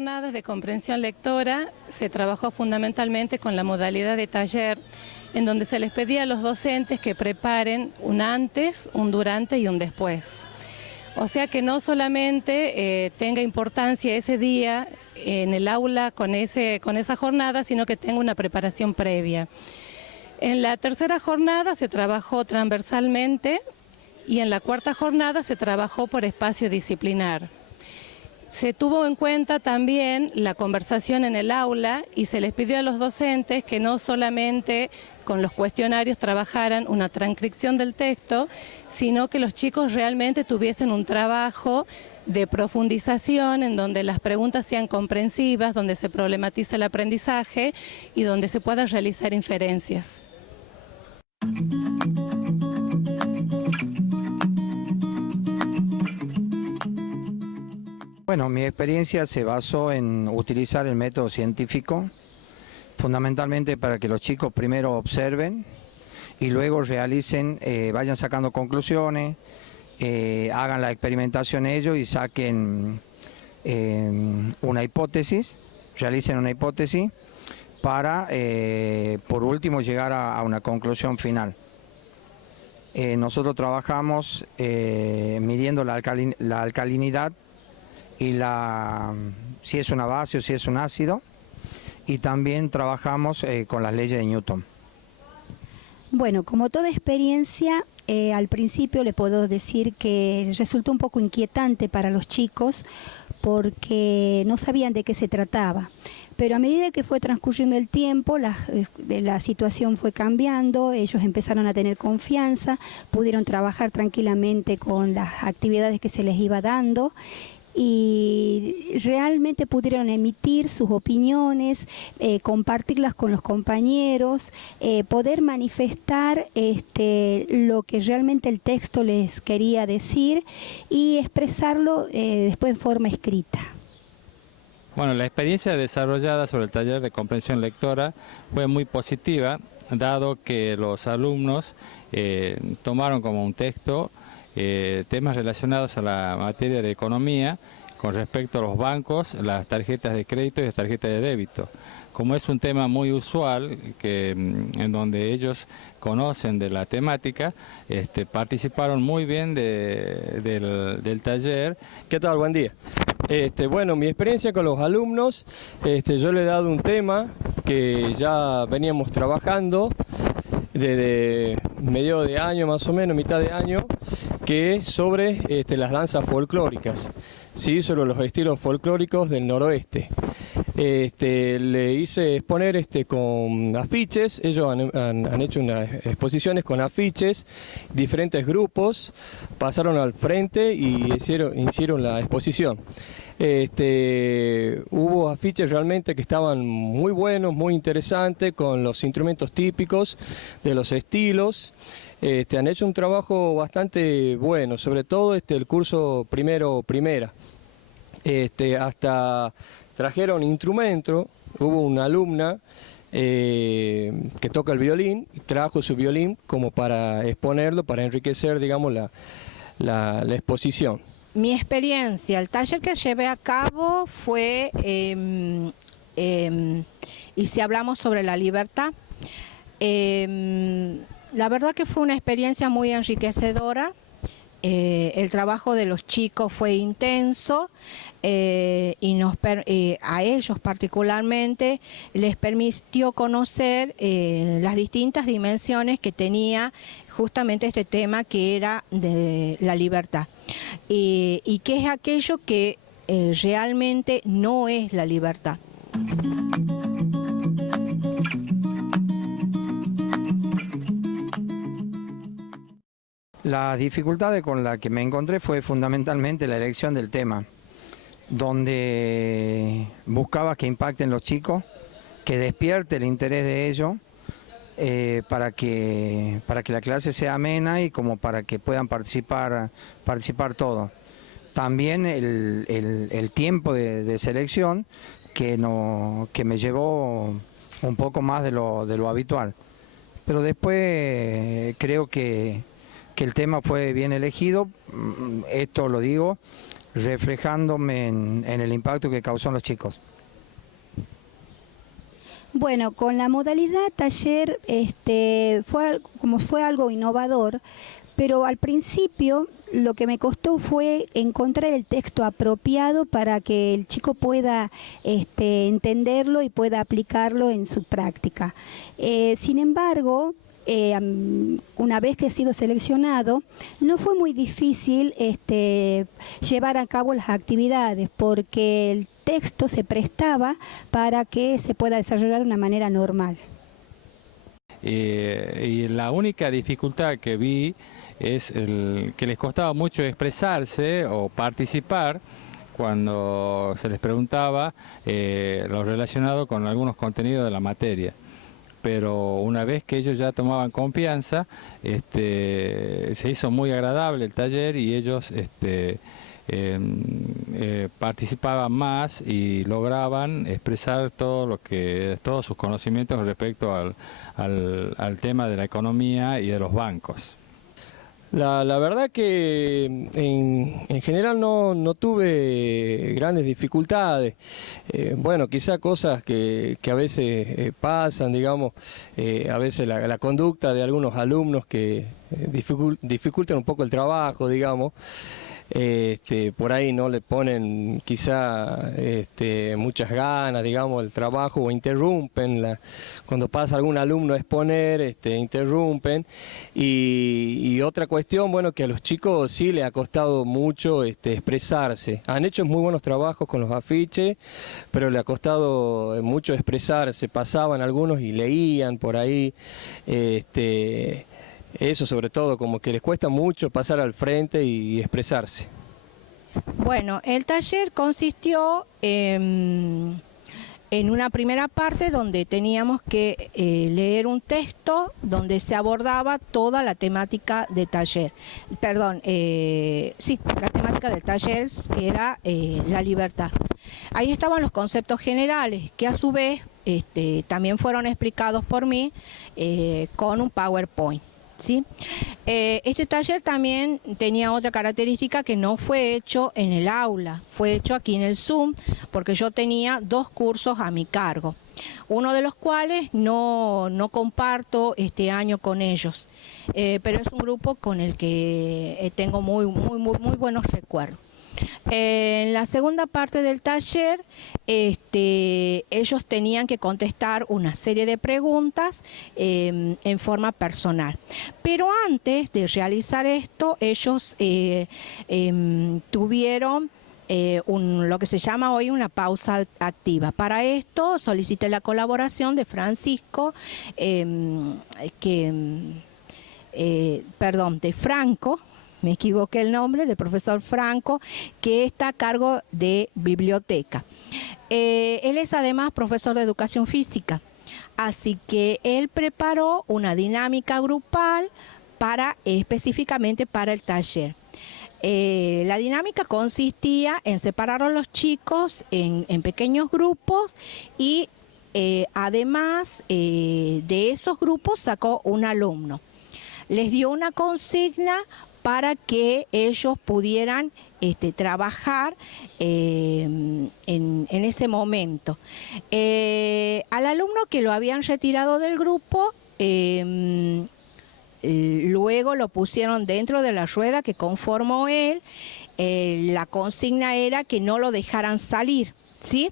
jornadas de comprensión lectora se trabajó fundamentalmente con la modalidad de taller, en donde se les pedía a los docentes que preparen un antes, un durante y un después. O sea que no solamente tenga importancia ese día en el aula con esa jornada, sino que tenga una preparación previa. En la tercera jornada se trabajó transversalmente y en la cuarta jornada se trabajó por espacio disciplinar. Se tuvo en cuenta también la conversación en el aula y se les pidió a los docentes que no solamente con los cuestionarios trabajaran una transcripción del texto, sino que los chicos realmente tuviesen un trabajo de profundización en donde las preguntas sean comprensivas, donde se problematice el aprendizaje y donde se puedan realizar inferencias. Bueno, mi experiencia se basó en utilizar el método científico, fundamentalmente para que los chicos primero observen y luego realicen, vayan sacando conclusiones, hagan la experimentación ellos y saquen una hipótesis, realicen una hipótesis para, por último, llegar a una conclusión final. Nosotros trabajamos midiendo la alcalinidad y si es una base o si es un ácido, y también trabajamos con las leyes de Newton. Bueno, como toda experiencia, al principio le puedo decir que resultó un poco inquietante para los chicos porque no sabían de qué se trataba. Pero a medida que fue transcurriendo el tiempo, la situación fue cambiando, ellos empezaron a tener confianza, pudieron trabajar tranquilamente con las actividades que se les iba dando y realmente pudieron emitir sus opiniones, compartirlas con los compañeros, poder manifestar lo que realmente el texto les quería decir y expresarlo después en forma escrita. Bueno, la experiencia desarrollada sobre el taller de comprensión lectora fue muy positiva, dado que los alumnos tomaron como un texto temas relacionados a la materia de economía con respecto a los bancos, las tarjetas de crédito y las tarjetas de débito. Como es un tema muy usual, en donde ellos conocen de la temática, participaron muy bien del taller. ¿Qué tal? Buen día. Bueno, mi experiencia con los alumnos, yo le he dado un tema que ya veníamos trabajando desde medio de año, más o menos, mitad de año, que es sobre las danzas folclóricas, ¿sí? Sobre los estilos folclóricos del noroeste. Le hice exponer con afiches, ellos han hecho unas exposiciones con afiches, diferentes grupos pasaron al frente y hicieron la exposición. Hubo afiches realmente que estaban muy buenos, muy interesantes, con los instrumentos típicos de los estilos. Han hecho un trabajo bastante bueno, sobre todo el curso primera. Hasta trajeron instrumento, hubo una alumna que toca el violín, trajo su violín como para exponerlo, para enriquecer, digamos, la exposición. Mi experiencia, el taller que llevé a cabo fue, y si hablamos sobre la libertad, la verdad que fue una experiencia muy enriquecedora. El trabajo de los chicos fue intenso y a ellos particularmente les permitió conocer las distintas dimensiones que tenía justamente este tema, que era de la libertad y qué es aquello que realmente no es la libertad. Las dificultades con las que me encontré fue fundamentalmente la elección del tema, donde buscaba que impacten los chicos, que despierte el interés de ellos, para que la clase sea amena y como para que puedan participar todos. También el tiempo de selección que me llevó un poco más de lo habitual. Pero después creo que el tema fue bien elegido. Esto lo digo reflejándome en el impacto que causó en los chicos. Bueno, con la modalidad taller fue algo innovador, pero al principio lo que me costó fue encontrar el texto apropiado para que el chico pueda entenderlo y pueda aplicarlo en su práctica. Sin embargo, una vez que he sido seleccionado, no fue muy difícil llevar a cabo las actividades, porque el texto se prestaba para que se pueda desarrollar de una manera normal. Y la única dificultad que vi es que les costaba mucho expresarse o participar cuando se les preguntaba lo relacionado con algunos contenidos de la materia. Pero una vez que ellos ya tomaban confianza, se hizo muy agradable el taller y ellos participaban más y lograban expresar todos sus conocimientos respecto al tema de la economía y de los bancos. La verdad que en general no tuve grandes dificultades. Bueno, quizá cosas que a veces pasan, digamos, a veces la conducta de algunos alumnos que dificultan un poco el trabajo, digamos. Por ahí no le ponen quizá muchas ganas, digamos, el trabajo, o interrumpen, cuando pasa algún alumno a exponer, interrumpen. Y otra cuestión, bueno, que a los chicos sí les ha costado mucho expresarse. Han hecho muy buenos trabajos con los afiches, pero le ha costado mucho expresarse. Pasaban algunos y leían por ahí, eso sobre todo, como que les cuesta mucho pasar al frente y expresarse. Bueno, el taller consistió en una primera parte donde teníamos que leer un texto donde se abordaba toda la temática del taller. Perdón, sí, la temática del taller, que era la libertad. Ahí estaban los conceptos generales, que a su vez también fueron explicados por mí con un PowerPoint. ¿Sí? Este taller también tenía otra característica, que no fue hecho en el aula, fue hecho aquí en el Zoom, porque yo tenía 2 cursos a mi cargo, uno de los cuales no comparto este año con ellos, pero es un grupo con el que tengo muy buenos recuerdos. En la segunda parte del taller, ellos tenían que contestar una serie de preguntas en forma personal. Pero antes de realizar esto, ellos tuvieron lo que se llama hoy una pausa activa. Para esto solicité la colaboración de Francisco, de Franco. Me equivoqué el nombre, del profesor Franco, que está a cargo de biblioteca. Él es además profesor de educación física, así que él preparó una dinámica grupal específicamente para el taller. La dinámica consistía en separar a los chicos en pequeños grupos y además de esos grupos sacó un alumno. Les dio una consigna para que ellos pudieran trabajar en ese momento. Al alumno que lo habían retirado del grupo, luego lo pusieron dentro de la rueda que conformó él. La consigna era que no lo dejaran salir, ¿sí?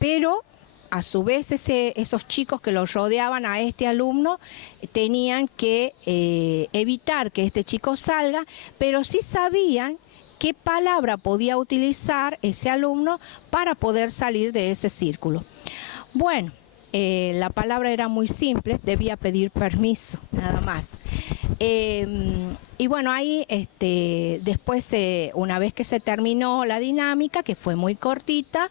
Pero a su vez esos chicos que los rodeaban a este alumno tenían que evitar que este chico salga, pero sí sabían qué palabra podía utilizar ese alumno para poder salir de ese círculo. Bueno, la palabra era muy simple, debía pedir permiso, nada más. Y bueno, ahí después, una vez que se terminó la dinámica, que fue muy cortita,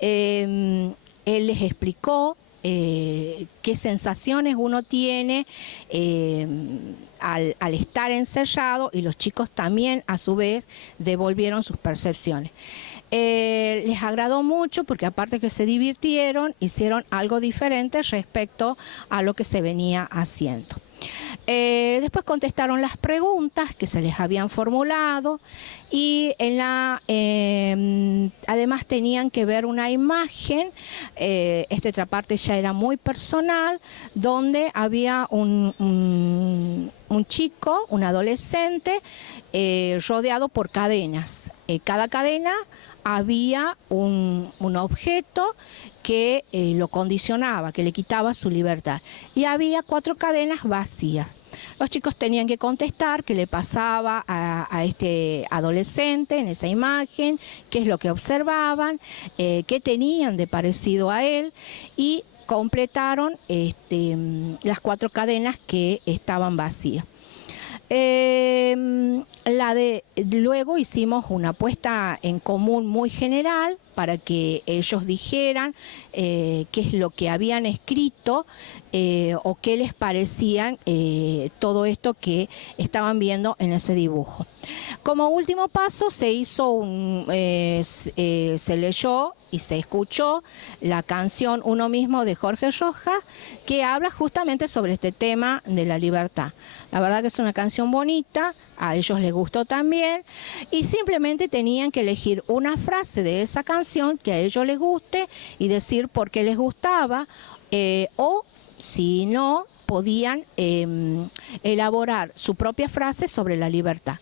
él les explicó qué sensaciones uno tiene al estar encerrado, y los chicos también a su vez devolvieron sus percepciones. Les agradó mucho porque aparte que se divirtieron, hicieron algo diferente respecto a lo que se venía haciendo. Después contestaron las preguntas que se les habían formulado y además tenían que ver una imagen, esta otra parte ya era muy personal, donde había un chico, un adolescente, rodeado por cadenas. Cada cadena había un objeto que lo condicionaba, que le quitaba su libertad. Y había 4 cadenas vacías. Los chicos tenían que contestar qué le pasaba a este adolescente en esa imagen, qué es lo que observaban, qué tenían de parecido a él, y completaron las 4 cadenas que estaban vacías. Luego hicimos una puesta en común muy general para que ellos dijeran qué es lo que habían escrito o qué les parecían todo esto que estaban viendo en ese dibujo. Como último paso se hizo se leyó y se escuchó la canción Uno mismo de Jorge Rojas, que habla justamente sobre este tema de la libertad. La verdad que es una canción bonita, a ellos les gustó también, y simplemente tenían que elegir una frase de esa canción que a ellos les guste y decir por qué les gustaba, o si no, podían elaborar su propia frase sobre la libertad.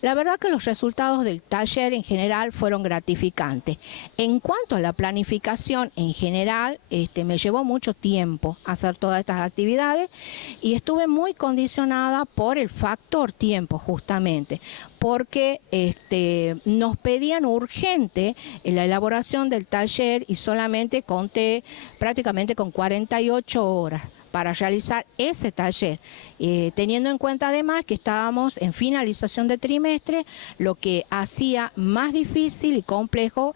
La verdad que los resultados del taller en general fueron gratificantes. En cuanto a la planificación en general, me llevó mucho tiempo hacer todas estas actividades y estuve muy condicionada por el factor tiempo justamente, porque nos pedían urgente la elaboración del taller y solamente conté prácticamente con 48 horas para realizar ese taller, teniendo en cuenta además que estábamos en finalización de trimestre, lo que hacía más difícil y complejo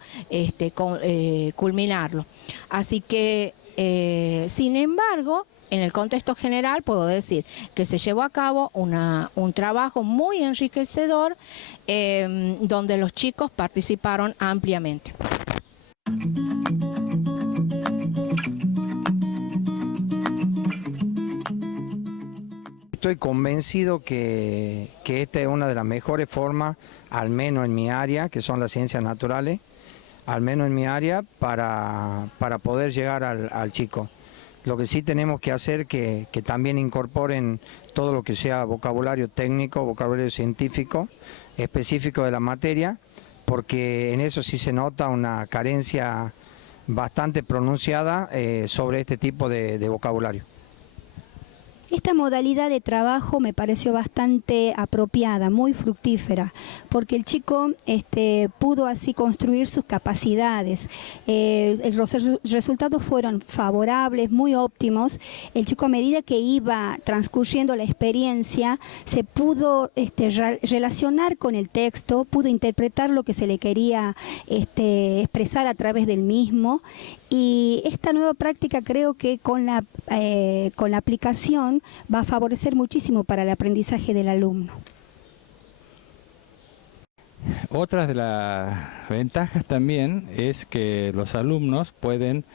culminarlo. Así que, sin embargo, en el contexto general puedo decir que se llevó a cabo un trabajo muy enriquecedor, donde los chicos participaron ampliamente. Estoy convencido que esta es una de las mejores formas, al menos en mi área, que son las ciencias naturales, al menos en mi área, para poder llegar al chico. Lo que sí tenemos que hacer que también incorporen todo lo que sea vocabulario técnico, vocabulario científico, específico de la materia, porque en eso sí se nota una carencia bastante pronunciada sobre este tipo de vocabulario. Esta modalidad de trabajo me pareció bastante apropiada, muy fructífera, porque el chico pudo así construir sus capacidades. Los resultados fueron favorables, muy óptimos. El chico, a medida que iba transcurriendo la experiencia, se pudo relacionar con el texto, pudo interpretar lo que se le quería expresar a través del mismo. Y esta nueva práctica creo que con la aplicación va a favorecer muchísimo para el aprendizaje del alumno. Otra de las ventajas también es que los alumnos pueden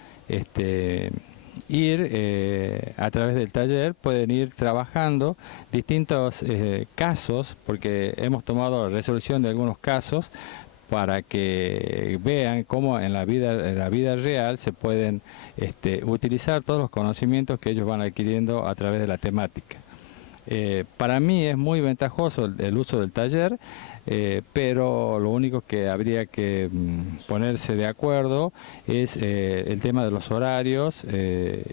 ir a través del taller, pueden ir trabajando distintos casos, porque hemos tomado resolución de algunos casos para que vean cómo en la vida real se pueden utilizar todos los conocimientos que ellos van adquiriendo a través de la temática. Para mí es muy ventajoso el uso del taller, pero lo único que habría que ponerse de acuerdo es el tema de los horarios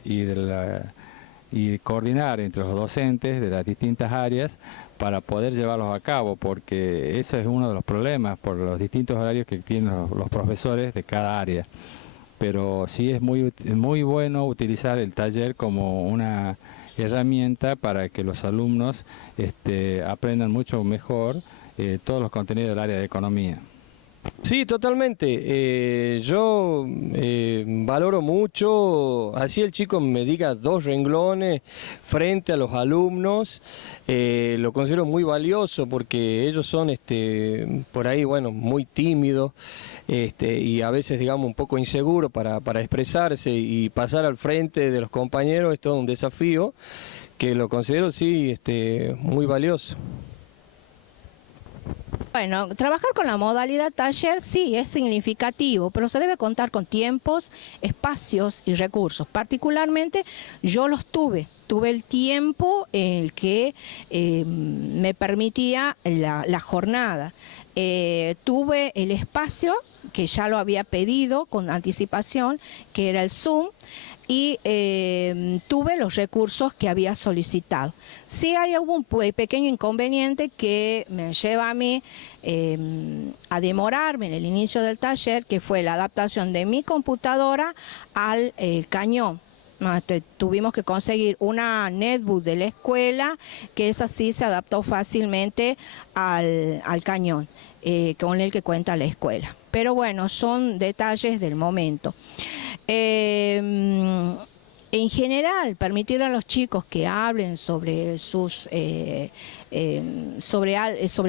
y coordinar entre los docentes de las distintas áreas para poder llevarlos a cabo, porque eso es uno de los problemas por los distintos horarios que tienen los profesores de cada área. Pero sí es muy bueno utilizar el taller como una herramienta para que los alumnos aprendan mucho mejor todos los contenidos del área de economía. Sí, totalmente. Yo valoro mucho, así el chico me diga 2 renglones frente a los alumnos, lo considero muy valioso porque ellos son por ahí, bueno, muy tímidos y a veces, digamos, un poco inseguros para expresarse, y pasar al frente de los compañeros es todo un desafío que lo considero, sí, muy valioso. Bueno, trabajar con la modalidad taller sí es significativo, pero se debe contar con tiempos, espacios y recursos. Particularmente yo los tuve el tiempo en el que me permitía la jornada. Tuve el espacio, que ya lo había pedido con anticipación, que era el Zoom, y tuve los recursos que había solicitado. Sí hubo un pequeño inconveniente que me lleva a mí a demorarme en el inicio del taller, que fue la adaptación de mi computadora al cañón. Tuvimos que conseguir una netbook de la escuela, que esa sí se adaptó fácilmente al cañón con el que cuenta la escuela. Pero bueno, son detalles del momento. En general, permitir a los chicos que hablen sobre sobre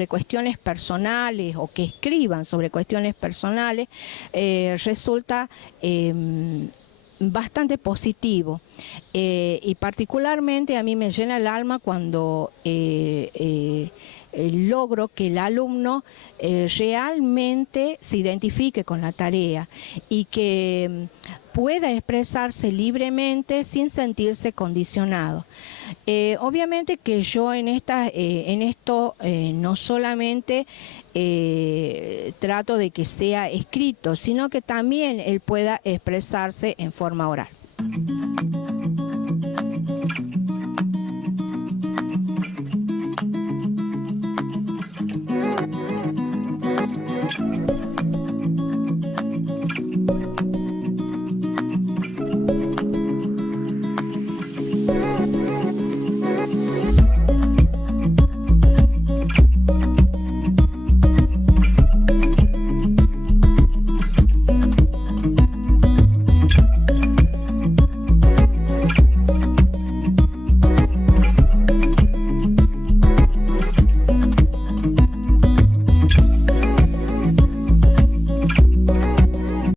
cuestiones personales, o que escriban sobre cuestiones personales, resulta bastante positivo, y particularmente a mí me llena el alma cuando logro que el alumno realmente se identifique con la tarea y que pueda expresarse libremente sin sentirse condicionado. Obviamente que yo en esto no solamente trato de que sea escrito, sino que también él pueda expresarse en forma oral.